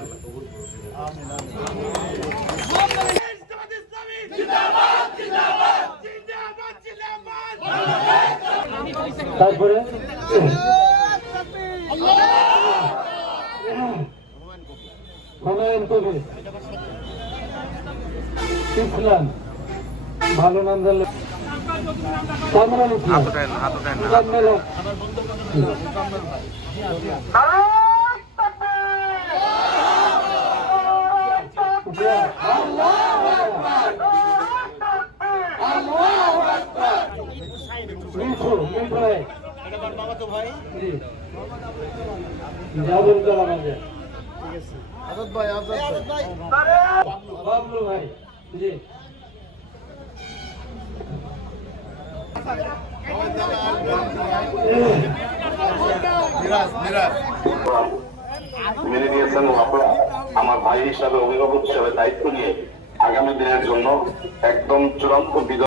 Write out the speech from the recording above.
যুবকালা তারপরে? হুমায়ুন কবির। ইসলাম। ভালো নাম জানলে কামরান ইসলাম ভাই। জি। জাবুল কালাম আছে বাবলু ভাই জি। মেনে নিয়েছেন আপনারা। আমার ভাই হিসাবে অভিভাবক হিসাবে দায়িত্ব নিয়ে আগামী দিনের জন্য একদম চূড়ান্ত বিজয়